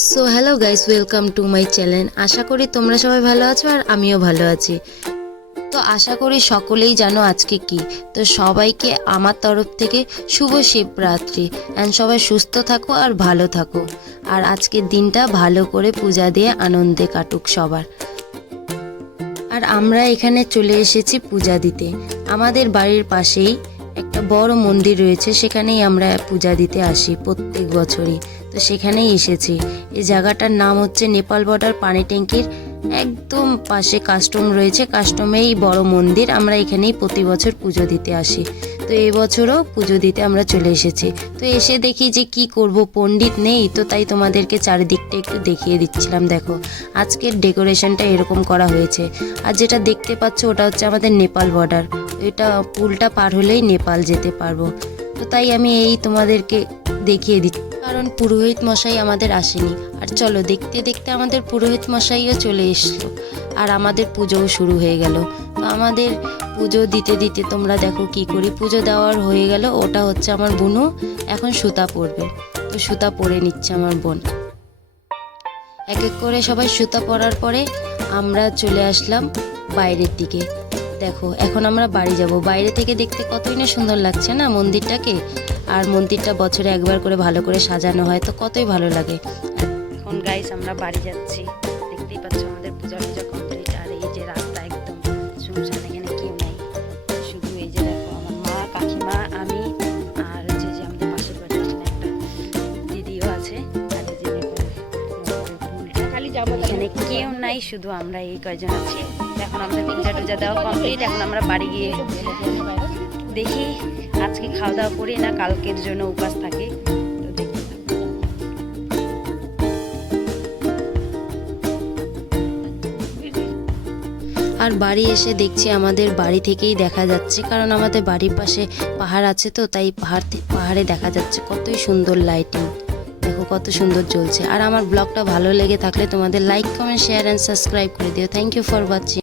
So hello guys, welcome to my channel. আশা করি তোমরা সবাই ভালো আছো আর আমিও ভালো আছি। তো আশা করি সকলেই জানো আজকে কি। তো সবাইকে আমার তরফ থেকে শুভ শিবরাত্রি অ্যান্ড সবাই সুস্থ থাকো আর ভালো থাকো। আর আজকের দিনটা ভালো করে পূজা দিয়ে আনন্দে কাটুক সবার। আর আমরা এখানে চলে এসেছি পূজা দিতে। আমাদের বাড়ির পাশেই একটা বড় মন্দির রয়েছে, সেখানেই আমরা পূজা দিতে আসি প্রত্যেক বছরই। তো সেখানেই এসেছি। এই জায়গাটার নাম হচ্ছে নেপাল বর্ডার পানি ট্যাঙ্কির একদম পাশে কাস্টম রয়েছে, কাস্টমেই বড় মন্দির। আমরা এখানেই প্রতি বছর পুজো দিতে আসি। তো এবছরও পুজো দিতে আমরা চলে এসেছি। তো এসে দেখি যে কি করব, পণ্ডিত নেই, তো তাই তোমাদেরকে চারিদিকটা একটু দেখিয়ে দিচ্ছিলাম। দেখো আজকের ডেকোরেশনটা এরকম করা হয়েছে। আর যেটা দেখতে পাচ্ছ ওটা হচ্ছে আমাদের নেপাল বর্ডার। এটা পুলটা পার হলেই নেপাল যেতে পারবো। তো তাই আমি এই তোমাদেরকে দেখিয়ে দিচ্ছি, কারণ পুরোহিত মশাই আমাদের আসেনি। আর চলো দেখতে দেখতে আমাদের পুরোহিত মশাইও চলে এসলো আর আমাদের পুজোও শুরু হয়ে গেল। তো আমাদের পুজো দিতে দিতে তোমরা দেখো কি করি। পুজো দেওয়ার হয়ে গেল, ওটা হচ্ছে আমার বোনও এখন সুতা পরবে। তো সুতা পরে নিচ্ছে আমার বোন। এক এক করে সবাই সুতা পরার পরে আমরা চলে আসলাম বাইরের দিকে। দেখো এখন আমরা বাড়ি যাব। বাইরে থেকে দেখতে কতই না সুন্দর লাগছে না মন্দিরটাকে। আর মন্দিরটা বছরে একবার করে ভালো করে সাজানো হয়, তো কতই ভালো লাগে। এখন গাইস আমরা বাড়ি যাচ্ছি। দেখতেই পাচ্ছ আমাদের পূজা কমপ্লিট। আর এই যে রাস্তা একদম শুনশান, এখানে কেউ নেই, শুধু এই যে দেখো আমার মা, কাকিমা, আমি আর যে যে আমাদের পাশের বাড়ি একটা দিদিও আছে। আর এই যে দেখো এখানে কেউ নাই, শুধু আমরা এই কয়জন আছি। এখন আমাদের পূজা টুজা দেওয়া কমপ্লিট। এখন আমরা বাড়ি গিয়ে দেখি আজকে খাওয়া দাওয়া করি না কালকের জন্য উপাস থাকে। তো দেখি। আর বাড়ি এসে দেখছি আমাদের বাড়ি থেকেই দেখা যাচ্ছে, কারণ আমাদের বাড়ির পাশে পাহাড় আছে, তো তাই পাহাড়ে দেখা যাচ্ছে কতই সুন্দর লাইটিং। দেখো কত সুন্দর জ্বলছে। আর আমার ব্লগটা ভালো লেগে থাকলে তোমাদের like, comment, share and subscribe করে দিও। Thank you for watching.